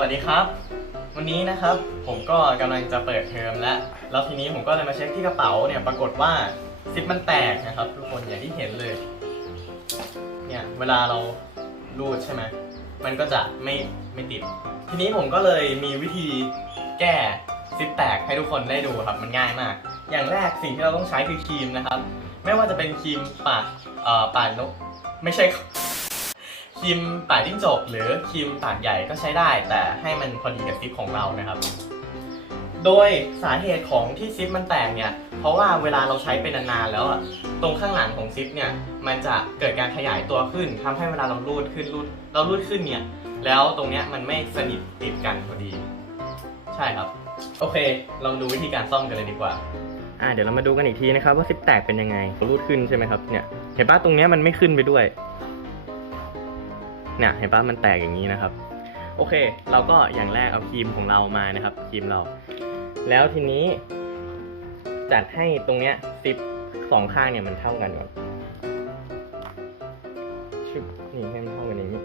วัสดีครับ วันนี้นะครับผมก็กำลังจะเปิดเทอมแล้ว แล้วทีนี้ผมก็เลยมาเช็คที่กระเป๋าเนี่ยปรากฏว่าซิปมันแตกนะครับ ทุกคนอย่างที่เห็นเลย เนี่ยเวลาเรารูดใช่ไหมมันก็จะไม่ไม่ติด ทีนี้ผมก็เลยมีวิธีแก้ซิปแตกให้ทุกคนได้ดูครับมันง่ายมาก อย่างแรกสิ่งที่เราต้องใช้คือครีมนะครับ ไม่ว่าจะเป็นครีมปาดเอ่อปาดนกไม่ใช่ ครีมปาดจิ้งจกหรือครีมปาดใหญ่ก็ใช้ได้ แต่ให้มันพอดีกับซิปของเรานะครับ โดยสาเหตุของที่ซิปมันแตกเนี่ย เพราะว่าเวลาเราใช้ไปนนานๆแล้วอะตรงข้างหลังของซิปเนี่ยมันจะเกิดการขยายตัวขึ้นทำให้เวลาเรารูดขึ้นรูดเรารูดขึ้นเนี่ยแล้วตรงเนี้ยมันไม่สนิทติดกันพอดี ใช่ครับ โอเค เราดูวิธีการซ่อมกันเลยดีกว่าอ่าเดี๋ยวเรามาดูกันอีกทีนะครับว่าซิปแตกเป็นยังไงรูดขึ้นใช่ไหมครับเนี่ยเห็นป่ะตรงเนี้ยมันไม่ขึ้นไปด้วย เนี่ยเห็นปะมันแตกอย่างนี้นะครับ โอเค เราก็อย่างแรกเอาครีมของเรามานะครับครีมเรา แล้วทีนี้ จัดให้ตรงเนี้ยซิปสองข้างเนี่ยมันเท่ากันก่อนชึบนี่ให้มันเท่ากันอย่างนี้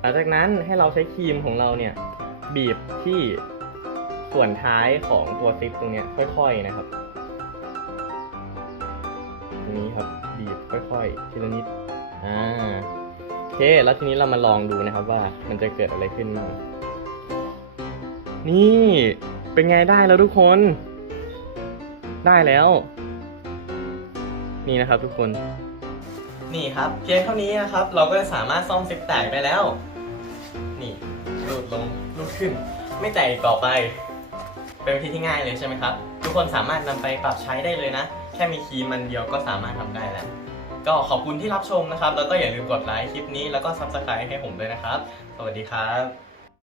หลังจากนั้นให้เราใช้ครีมของเราเนี่ย บีบที่ส่วนท้ายของตัวซิปตรงเนี้ยค่อยๆนะครับตรงนี้ครับบีบค่อยๆทีละนิดอ่า แล้วทีนี้เรามาลองดูนะครับว่ามันจะเกิดอะไรขึ้นบ้างนี่เป็นไงได้แล้วทุกคน ได้แล้ว นี่นะครับทุกคน นี่ครับเพียงเท่านี้นะครับ เราก็จะสามารถซ่อมซิปแตกได้แล้ว นี่รูดลงรูดขึ้น ไม่แตกอีกต่อไป เป็นวิธีที่ง่ายเลยใช่ไหมครับ ทุกคนสามารถนำไปปรับใช้ได้เลยนะ แค่มีครีมมันเดียวก็สามารถทำได้แล้ว ก็ขอบคุณที่รับชมนะครับ แล้วก็อย่าลืมกดไลค์คลิปนี้แล้วก็ซับสไครต์ให้ผมด้วยนะครับ สวัสดีครับ